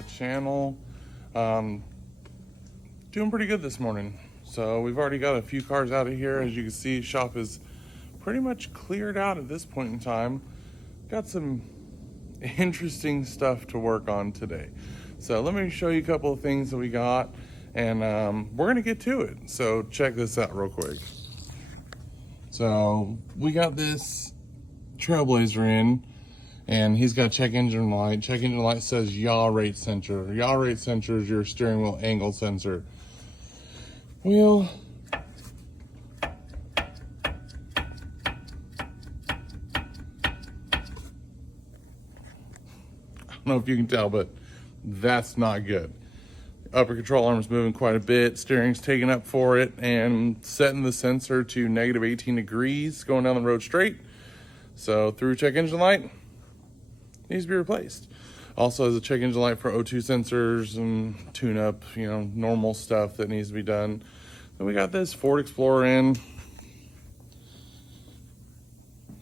the channel. Doing pretty good this morning. So we've already got a few cars out of here. As you can see, shop is pretty much cleared out at this point in time. Got some interesting stuff to work on today. So let me show you a couple of things that we got, and we're gonna get to it. So check this out real quick. So we got this Trailblazer in, and he's got check engine light. Check engine light says yaw rate sensor. Yaw rate sensor is your steering wheel angle sensor. Well, I don't know if you can tell, but that's not good. Upper control arm is moving quite a bit. Steering's taking up for it and setting the sensor to negative 18 degrees going down the road straight. So through check engine light, needs to be replaced. Also has a check engine light for O2 sensors and tune up, normal stuff that needs to be done. Then we got this Ford Explorer in.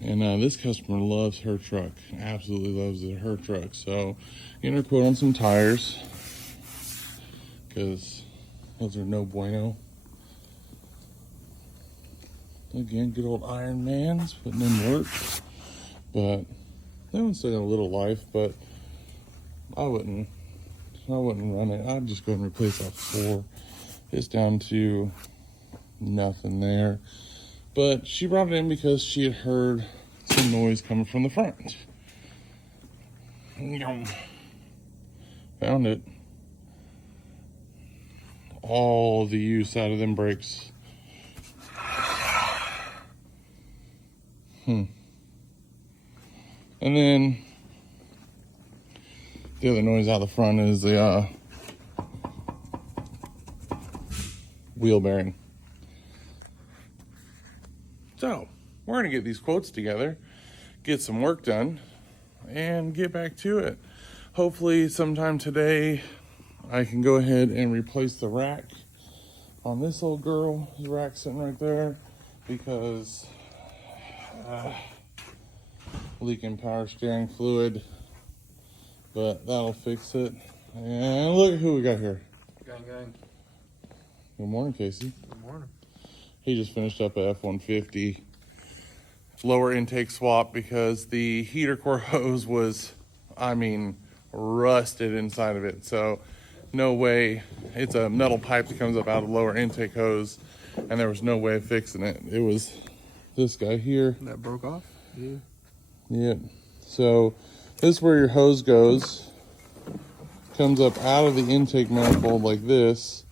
And this customer loves her truck, absolutely loves her truck. So getting her quote on some tires, because those are no bueno. Again, good old Iron Man's putting in work. But that one's still got a little life, but I wouldn't run it. I'd just go ahead and replace that floor. It's down to nothing there. But she brought it in because she had heard some noise coming from the front. Found it. All the use out of them brakes. And then the other noise out the front is the wheel bearing. So we're gonna get these quotes together, get some work done, and get back to it. Hopefully sometime today I can go ahead and replace the rack on this old girl. The rack sitting right there because leaking power steering fluid, but that'll fix it. And look at who we got here. Gang, gang. Good morning, Casey. Good morning. He just finished up a F-150 lower intake swap because the heater core hose was, rusted inside of it. So no way, it's a metal pipe that comes up out of lower intake hose, and there was no way of fixing it. It was this guy here. That broke off? Yeah. Yep. So this is where your hose goes. Comes up out of the intake manifold like this,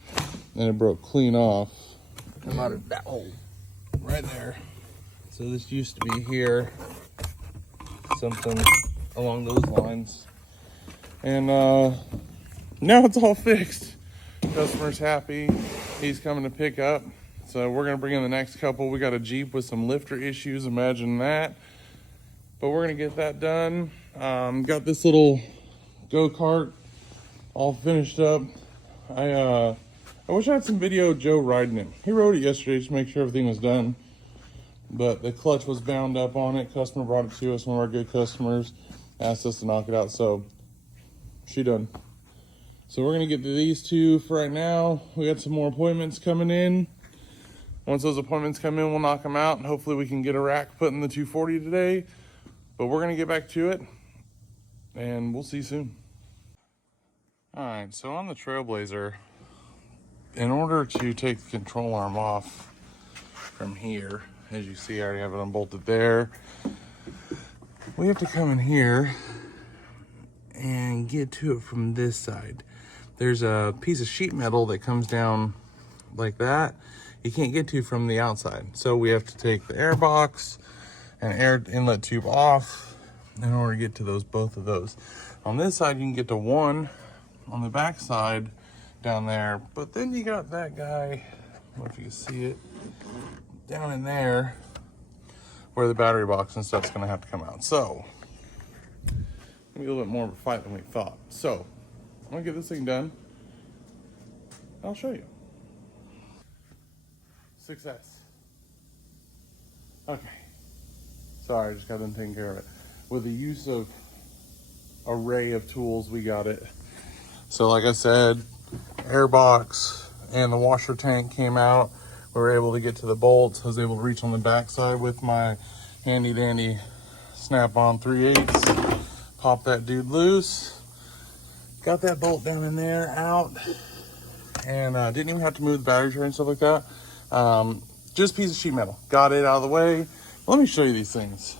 and it broke clean off. Come out of that hole. Right there. So this used to be here, something along those lines. And now it's all fixed. Customer's happy. He's coming to pick up. So we're gonna bring in the next couple. We got a Jeep with some lifter issues, imagine that. But we're gonna get that done. Got this little go-kart all finished up. I wish I had some video of Joe riding it. He rode it yesterday just to make sure everything was done. But the clutch was bound up on it. Customer brought it to us, one of our good customers. Asked us to knock it out, so she done. So we're gonna get to these two for right now. We got some more appointments coming in. Once those appointments come in, we'll knock them out, and hopefully we can get a rack put in the 240 today. But we're gonna get back to it, and we'll see you soon. All right, so on the Trailblazer, in order to take the control arm off from here, as you see, I already have it unbolted there. We have to come in here and get to it from this side. There's a piece of sheet metal that comes down like that. You can't get to from the outside. So we have to take the air box and air inlet tube off in order to get to both of those. On this side, you can get to one. On the back side down there, but then you got that guy, I don't know if you can see it, down in there where the battery box and stuff's gonna have to come out. So it's gonna be a little bit more of a fight than we thought. So I'm gonna get this thing done. I'll show you. Success. Okay. Sorry, I just got done taking care of it. With the use of array of tools, we got it So like I said, air box and the washer tank came out. We were able to get to the bolts. I was able to reach on the backside with my handy dandy snap-on 3/8. Pop that dude loose. Got that bolt down in there, out. And didn't even have to move the battery tray and stuff like that. Just a piece of sheet metal. Got it out of the way. Let me show you these things.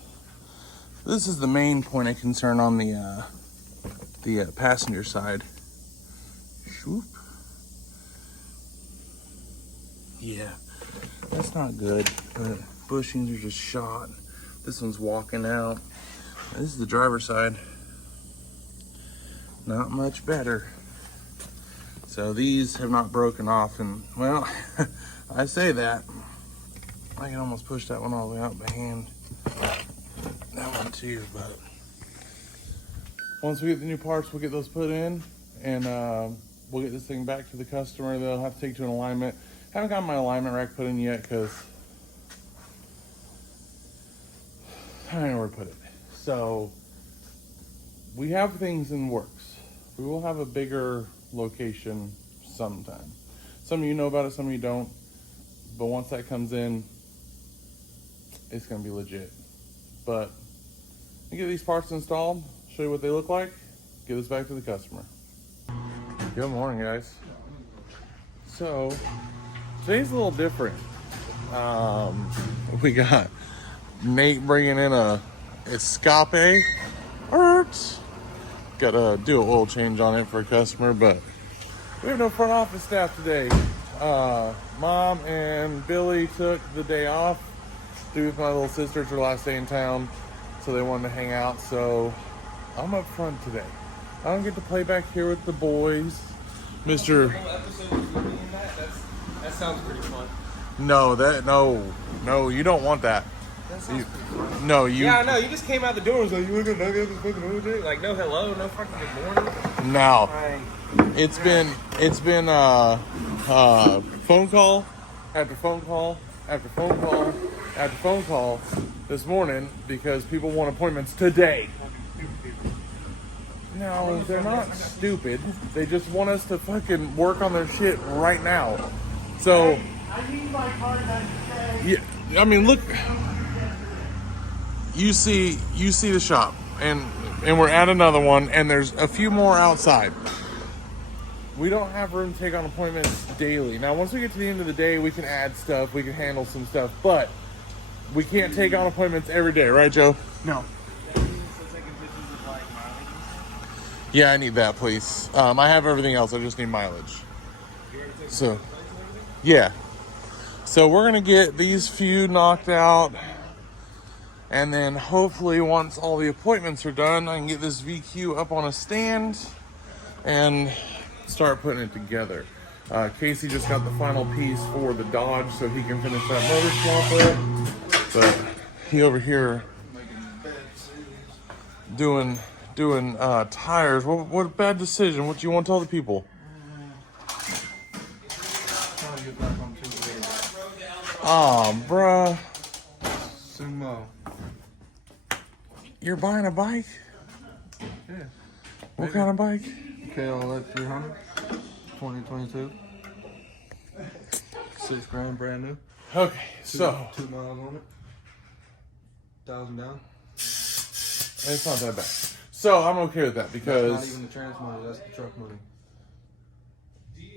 This is the main point of concern on the passenger side. Shoop. Yeah, that's not good. The bushings are just shot. This one's walking out. This is the driver's side. Not much better. So these have not broken off, and well, I say that. I can almost push that one all the way out by hand. That one too, but once we get the new parts, we'll get those put in, and we'll get this thing back to the customer. They'll have to take to an alignment. Haven't got my alignment rack put in yet because I don't know where to put it. So we have things in works. We will have a bigger location sometime. Some of you know about it, some of you don't. But once that comes in, it's gonna be legit. But we get these parts installed, show you what they look like, get this back to the customer. Good morning, guys. So today's a little different. We got Nate bringing in a Escape. Got to do an oil change on it for a customer, but we have no front office staff today. Mom and Billy took the day off due with my little sister. It's her last day in town, so they wanted to hang out. So I'm up front today. I don't get to play back here with the boys. Mr. That sounds pretty fun. No, you don't want that. That sounds pretty fun. No, you. Yeah, I know. You just came out the door and was like, you looking at this fucking movie? Like, no hello, no fucking good morning. No. Like, It's been phone call after phone call after phone call after phone call this morning because people want appointments today. No, they're not stupid. They just want us to fucking work on their shit right now. So, I need my card today. yeah, I mean, look. You see the shop, and we're at another one, and there's a few more outside. We don't have room to take on appointments daily. Now, once we get to the end of the day, we can add stuff, we can handle some stuff, but we can't take on appointments every day, right, Joe? No. Yeah, I need that, please. I have everything else. I just need mileage. So, yeah. So we're gonna get these few knocked out, and then hopefully once all the appointments are done, I can get this VQ up on a stand and start putting it together. Casey just got the final piece for the Dodge, so he can finish that motor swap up. But he over here doing tires. What a bad decision. What do you want to tell the people? Oh, bruh. Sumo. You're buying a bike? Yeah. What kind of bike? KLX 300, 2022. $6,000 brand new. Okay, so 2 miles on it. 1,000 down. it's not that bad. So I'm okay with that That's not because even the trans money, that's the truck money.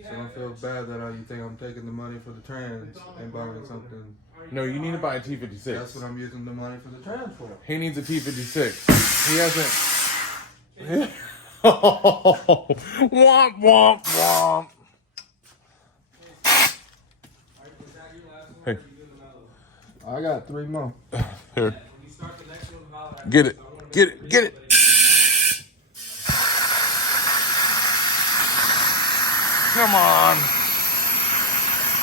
So I don't feel bad that you think I'm taking the money for the trans and buying something. no, you need to buy a That's T56. what I'm using the money for the trans for. He needs a T56. He hasn't. Womp womp womp. Hey, I got 3 more. here. Get it. Get it. Get it. Come on.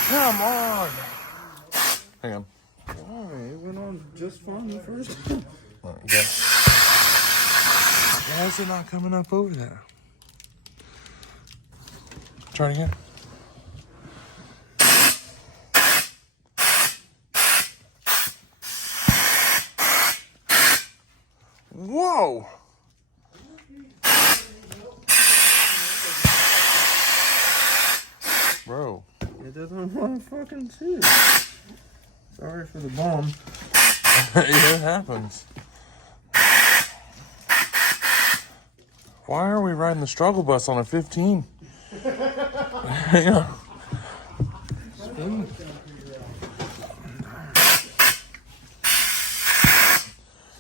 Come on. Hang on. Alright, it went on just fine the first. Okay. Why is it not coming up over there? Try it again. Whoa! Bro. It doesn't want to fucking sit. Sorry for the bomb. It happens. Why are we riding the struggle bus on a 15? Yeah.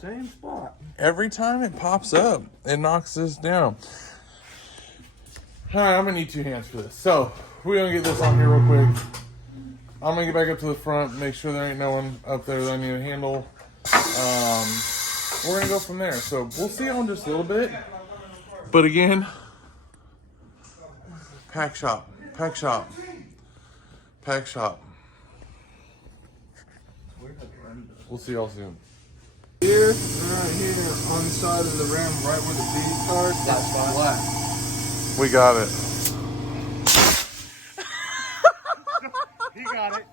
Same spot. Every time it pops up, it knocks this down. All right, I'm gonna need 2 hands for this. So we're gonna get this on here real quick. I'm gonna get back up to the front, make sure there ain't no one up there that I need to handle. We're gonna go from there. So we'll see on just a little bit. But again, pack shop, pack shop, pack shop. We'll see y'all soon. Here, right here, on the side of the rim, right where the bead starts, that's flat. We got it. He got it.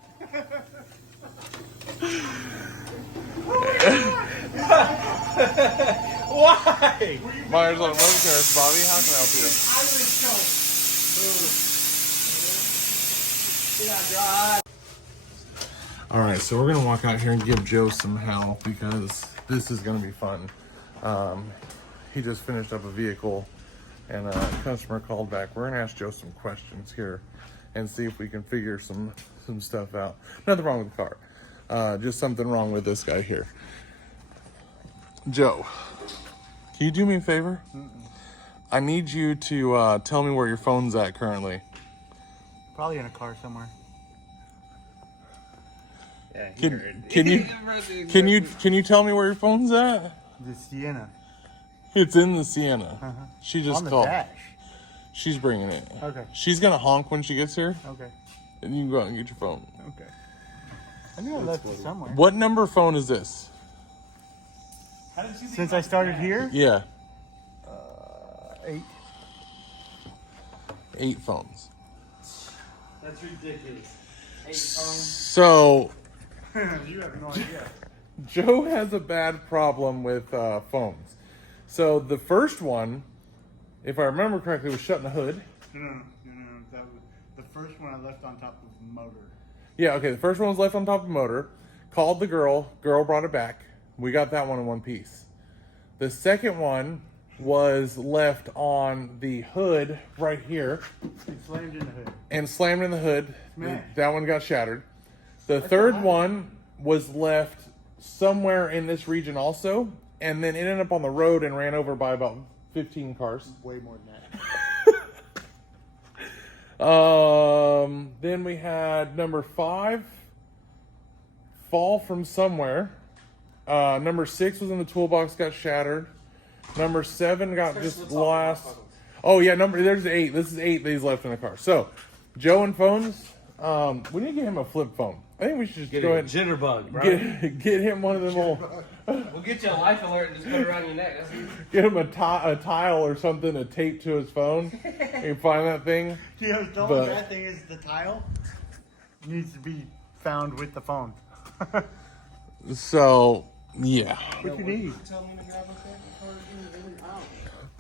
Why? Myers on road cars, Bobby. How can I help you? All right, so we're gonna walk out here and give Joe some help because this is gonna be fun. He just finished up a vehicle, and a customer called back. We're gonna ask Joe some questions here and see if we can figure some stuff out. Nothing wrong with the car, just something wrong with this guy here. Joe, can you do me a favor? I need you to tell me where your phone's at currently. Probably in a car somewhere. Yeah, Can you tell me where your phone's at? The Sienna. It's in the Sienna. She just On the called. dash. She's bringing it. Okay. She's gonna honk when she gets here, Okay. and you can go out and get your phone. Okay. I knew I left it somewhere. What number phone is this? Since I started here? Yeah, 8. 8 phones. That's ridiculous. 8 phones. So You have no idea. Joe has a bad problem with phones. So the first one, if I remember correctly, was shutting the hood. No. That was the first one I left on top of the motor. Yeah, okay. The first one was left on top of the motor. Called the girl. Girl brought it back. We got that one in one piece. The second one was left on the hood right here It slammed in the hood. and slammed in the hood. Smashed. That one got shattered. The third one was left somewhere in this region also, and then it ended up on the road and ran over by about 15 cars. Way more than that. Then we had number 5 fall from somewhere. Number 6 was in the toolbox, got shattered. Number 7 got just glass. Oh yeah, there's 8. This is 8 that he's left in the car. So, Joe and phones. We need to get him a flip phone. I think we should just Get go a ahead jitterbug, bro. and get him one of them old. We'll get you a life alert and just put it around your neck. That's Get him a tile or something to tape to his phone. You can find that thing. The But- only bad thing is the tile needs to be found with the phone. So yeah, What you need?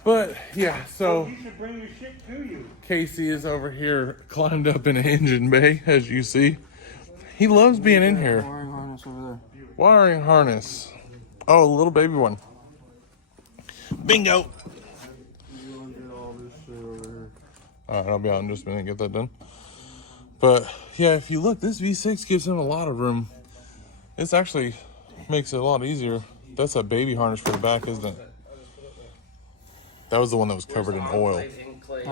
but yeah. So You should bring your shit to you. Casey is over here, climbed up in an engine bay, as you see. He loves being in here. Wiring harness over there. Wiring harness. Oh, a little baby one. Bingo. You want to get all this shit over here. All right, I'll be out in just a minute and get that done. But yeah, if you look, this V6 gives him a lot of room. It's actually makes it a lot easier. That's a baby harness for the back, isn't it? That was the one that was covered in oil. I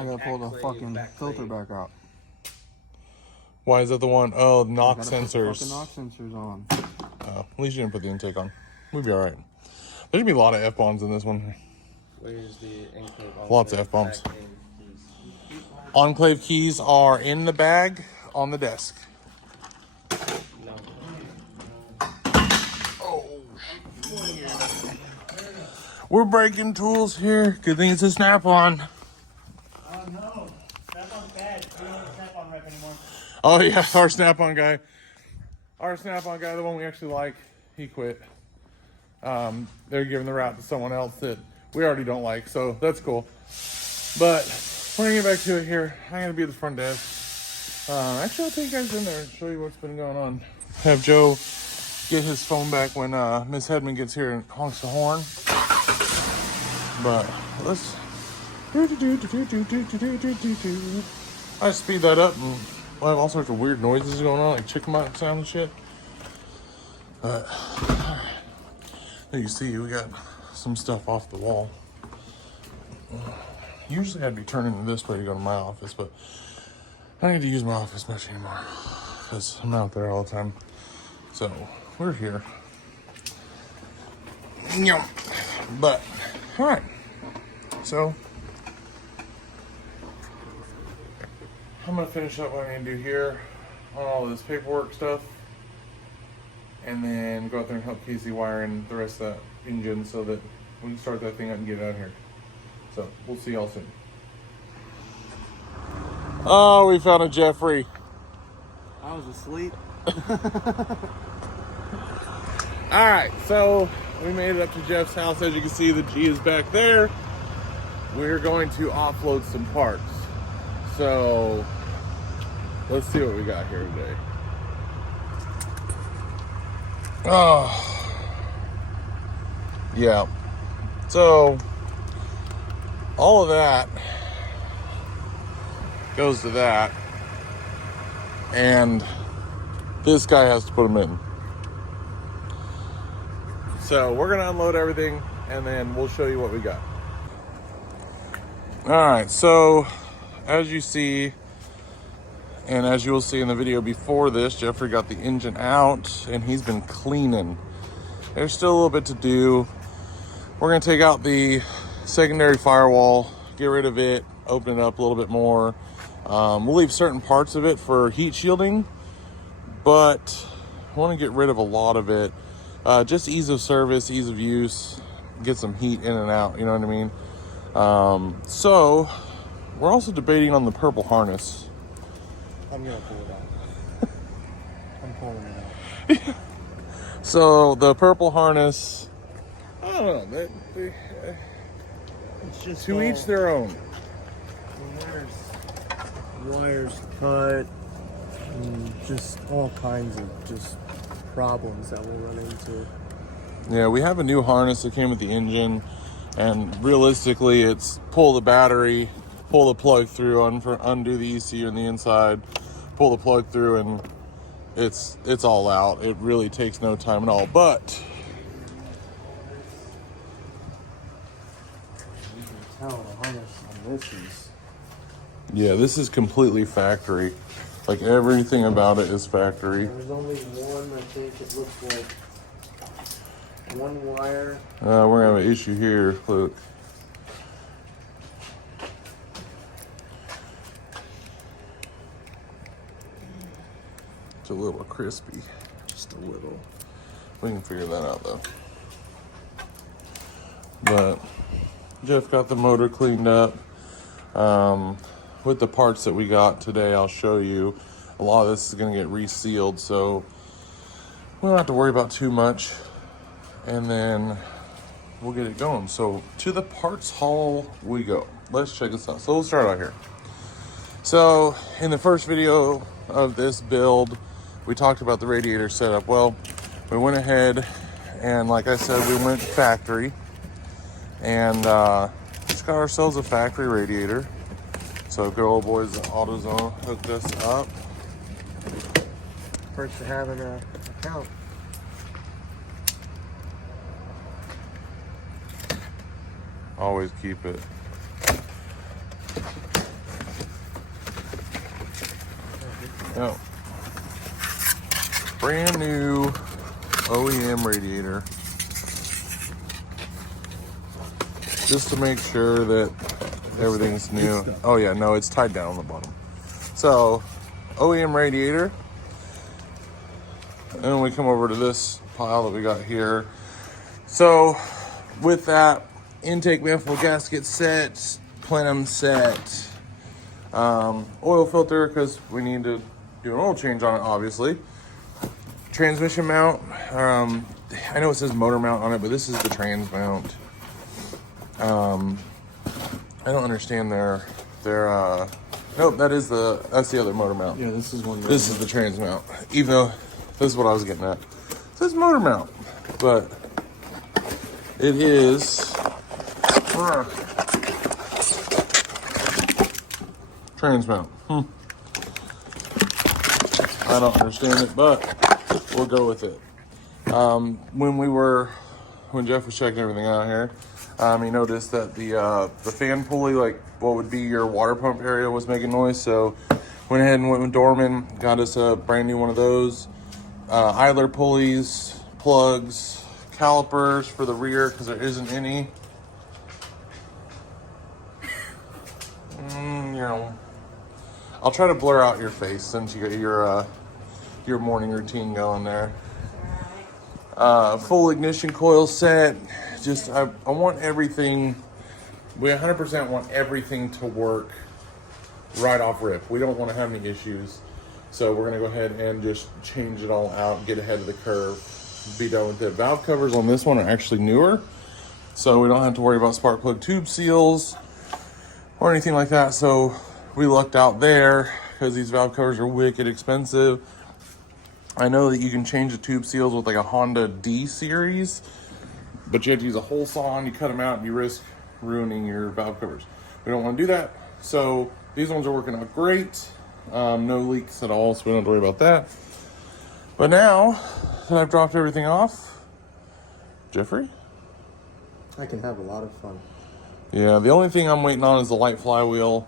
gotta pull the fucking filter back out. Why is that the one? Oh, knock Gotta put the sensors. fucking knock sensors on. Oh, at least you didn't put the intake on. We'd be all right. There's gonna be a lot of F-bombs in this one. Where's the enclave? Lots of F-bombs. Enclave keys are in the bag on the desk. No. We're breaking tools here. Good thing it's a snap-on. Oh no. Snap-on's bad. We don't have a snap-on rep anymore. Oh yeah, our snap-on guy. Our snap-on guy, the one we actually like, he quit. They're giving the route to someone else that we already don't like, so that's cool. But we're gonna get back to it here. I'm gonna be at the front desk. Actually, I'll take you guys in there and show you what's been going on. Have Joe get his phone back when Miss Hedman gets here and honks the horn. But let's I speed that up and we'll have all sorts of weird noises going on, like chickamauga sound and shit. But you see, we got some stuff off the wall. Usually I'd be turning this way to go to my office, but I don't need to use my office much anymore because I'm out there all the time. So we're here. But all right. So I'm gonna finish up what I need to do here on all this paperwork stuff, and then go out there and help Casey wire in the rest of that engine so that we can start that thing up and get it out of here. So we'll see y'all soon. Oh, we found a Jeffrey. I was asleep. All right, so we made it up to Jeff's house. As you can see, the G is back there. We're going to offload some parts. So let's see what we got here today. Oh, yeah. So all of that goes to that, and this guy has to put them in. So we're gonna unload everything and then we'll show you what we got. All right, so as you see, and as you will see in the video before this, Jeffrey got the engine out and he's been cleaning. There's still a little bit to do. We're gonna take out the secondary firewall, get rid of it, open it up a little bit more. We'll leave certain parts of it for heat shielding, but I want to get rid of a lot of it. Just ease of service, ease of use, get some heat in and out, you know what I mean? So we're also debating on the purple harness. I'm gonna pull it out. I'm pulling it out. So the purple harness, I don't know, It's just to all, each their own. There's wires cut, and just all kinds of just problems that we'll run into. Yeah, we have a new harness that came with the engine, and realistically it's pull the battery, pull the plug through, undo the ECU on the inside, pull the plug through, and it's all out. It really takes no time at all. But You can tell the harness on this is yeah, this is completely factory. Like everything about it is factory. there's only one, I think it looks like one wire. We're gonna have an issue here. Look. It's a little crispy. Just a little. We can figure that out though. But Jeff got the motor cleaned up. With the parts that we got today, I'll show you. A lot of this is gonna get resealed, so we don't have to worry about too much. And then we'll get it going. So to the parts hall we go. Let's check this out. So we'll start out here. So in the first video of this build, we talked about the radiator setup. Well, we went ahead and like I said, we went factory and just got ourselves a factory radiator. So good old boys at AutoZone hooked us up. First to have an account. Always keep it. Oh. Brand new OEM radiator. Just to make sure that everything's new. Oh yeah, no, it's tied down on the bottom. So, OEM radiator. And then we come over to this pile that we got here. So, with that, intake manifold gasket set, plenum set, oil filter because we need to do an oil change on it, obviously. Transmission mount. I know it says motor mount on it, but this is the trans mount. I don't understand their Nope, that's the other motor mount. Yeah, this is one. This is the trans mount. Even though this is what I was getting at. It says motor mount, but it is trans mount. I don't understand it, but we'll go with it. When Jeff was checking everything out here, he noticed that the fan pulley, like what would be your water pump area, was making noise. So went ahead and went with Dorman, got us a brand new one of those. Idler pulleys, plugs, calipers for the rear because there isn't any. I'll try to blur out your face since you got your morning routine going there. Full ignition coil set. Just I want everything. We 100% want everything to work right off rip. We don't want to have any issues. So we're going to go ahead and just change it all out, get ahead of the curve, be done with it. Valve covers on this one are actually newer, so we don't have to worry about spark plug tube seals or anything like that. So we lucked out there because these valve covers are wicked expensive. I know that you can change the tube seals with like a Honda D series, but you have to use a hole saw and you cut them out and you risk ruining your valve covers. We don't want to do that. So these ones are working out great. No leaks at all, so we don't have to worry about that. But now that I've dropped everything off, Jeffrey? I can have a lot of fun. Yeah, the only thing I'm waiting on is the light flywheel,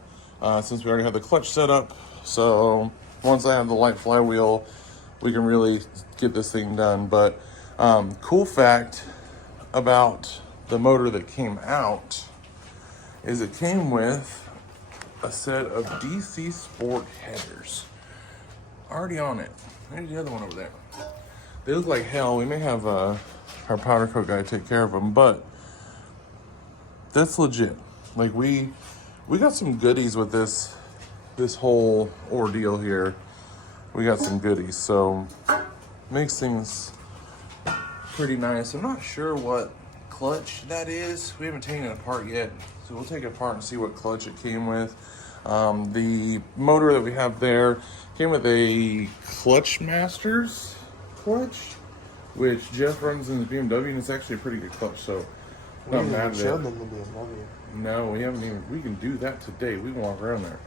since we already have the clutch set up. So once I have the light flywheel, we can really get this thing done. But cool fact about the motor that came out is it came with a set of DC Sport headers already on it. There's the other one over there. They look like hell. We may have our powder coat guy take care of them, but that's legit. Like we got some goodies with this whole ordeal here. We got some goodies, so makes things pretty nice. I'm not sure what clutch that is. We haven't taken it apart yet, so we'll take it apart and see what clutch it came with. The motor that we have there came with a Clutch Masters clutch, which Jeff runs in the BMW, and it's actually a pretty good clutch. So We not haven't mad even at showed it. them the BMW. No, we haven't even. We can do that today. We can walk around there.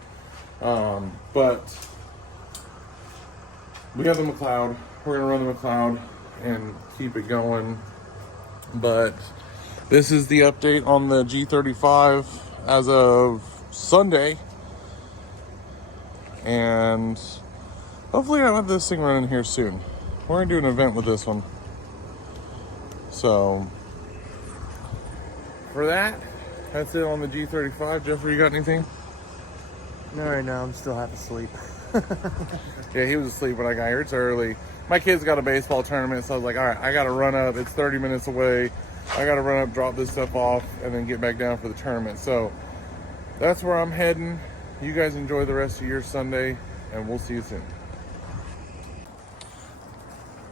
But we have the McLeod. We're gonna run the McLeod and keep it going. But this is the update on the G35 as of Sunday. And hopefully I'll have this thing running here soon. We're gonna do an event with this one. So for that's it on the G35. Jeffrey, you got anything? No, right now I'm still half asleep. Yeah, he was asleep when I got here. It's early. My kid's got a baseball tournament, so I was like, all right, I gotta run up. It's 30 minutes away. I gotta run up, drop this stuff off, and then get back down for the tournament. So that's where I'm heading. You guys enjoy the rest of your Sunday, and we'll see you soon.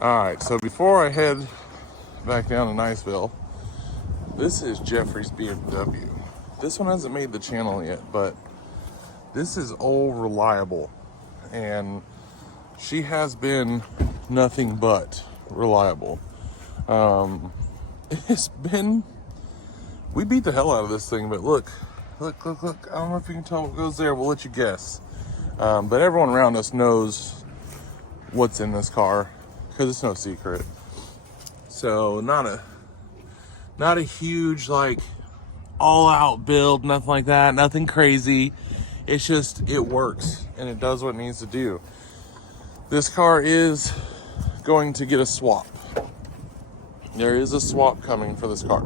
All right, so before I head back down to Niceville, this is Jeffrey's BMW. This one hasn't made the channel yet, but this is old reliable, and she has been nothing but reliable. We beat the hell out of this thing, but look. I don't know if you can tell what goes there. We'll let you guess. But everyone around us knows what's in this car because it's no secret. So not a huge, like, all out build, nothing like that, nothing crazy. It's just, it works and it does what it needs to do. This car is going to get a swap. There is a swap coming for this car.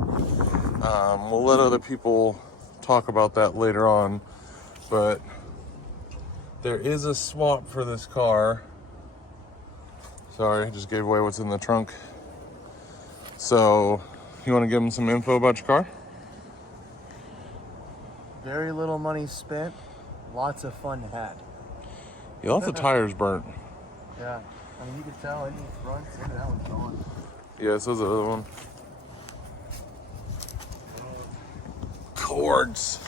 We'll let other people talk about that later on, but there is a swap for this car. Sorry, I just gave away what's in the trunk. So, you want to give them some info about your car? Very little money spent, lots of fun had. You left the tires burnt. Yeah, I mean, you can tell any front, see that one's gone. Yeah, so is the other one. Cords.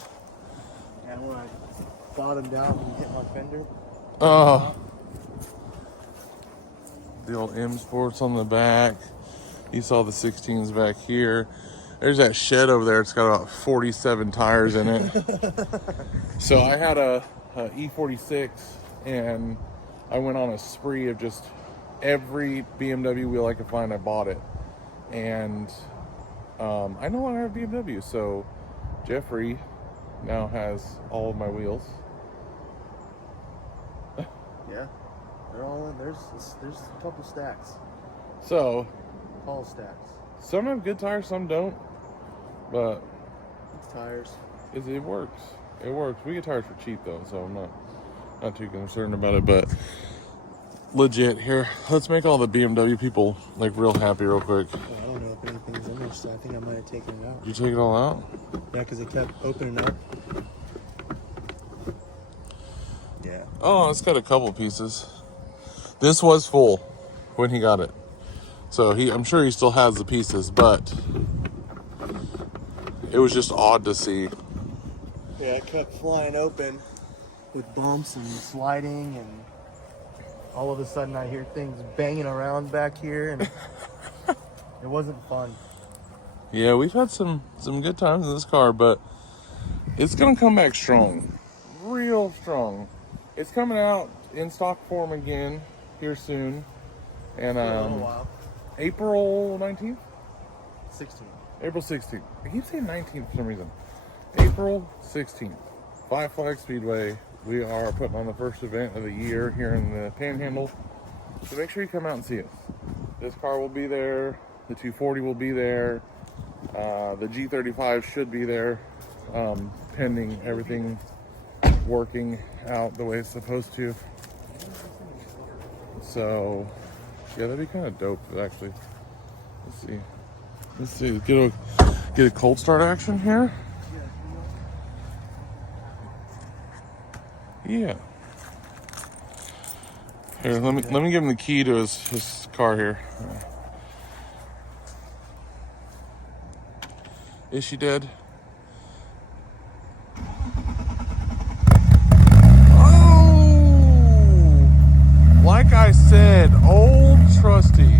Yeah, bottomed out and hit my fender. Oh. The old M Sports on the back. You saw the 16s back here. There's that shed over there. It's got about 47 tires in it. So I had a E46, and I went on a spree of just every BMW wheel I could find. I bought it, and I no longer have BMW. So Jeffrey now has all of my wheels. Yeah, they're all in. There's a couple stacks. So All stacks. some have good tires, some don't. But Tires. it works. It works. We get tires for cheap though, so I'm not too concerned about it. But legit, here, let's make all the BMW people like real happy real quick. Well, I don't know if anything's in there, so I think I might have taken it out. Did you take it all out? Yeah, because it kept opening up. Yeah. Oh, it's got a couple pieces. This was full when he got it, so I'm sure he still has the pieces, but it was just odd to see. Yeah, it kept flying open with bumps and sliding, and all of a sudden I hear things banging around back here, and it wasn't fun. Yeah, we've had some good times in this car, but it's gonna come back strong, real strong. It's coming out in stock form again here soon, and For a little while. April 19th, 16. April 16th. I keep saying 19th for some reason. April 16th, Five Flag Speedway. We are putting on the first event of the year here in the Panhandle. So make sure you come out and see us. This car will be there. The 240 will be there. The G35 should be there, pending everything working out the way it's supposed to. So, yeah, that'd be kind of dope, actually. Let's see. Get a cold start action here. Yeah. Here, let me give him the key to his car here. Is she dead? Oh! Like I said, old trusty.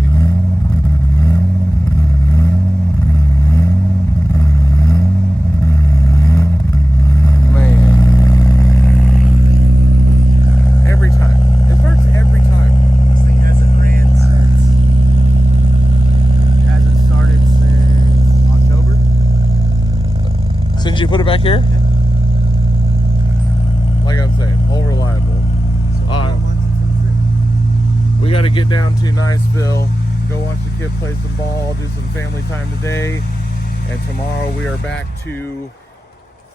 Man. Every time. It hurts every time. This thing hasn't ran since. It hasn't started since October. Since you put it back here? Like I'm saying, all reliable. We got to get down to Niceville, go watch the kid play some ball, do some family time today, and tomorrow we are back to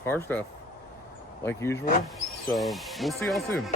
car stuff like usual. So we'll see y'all soon.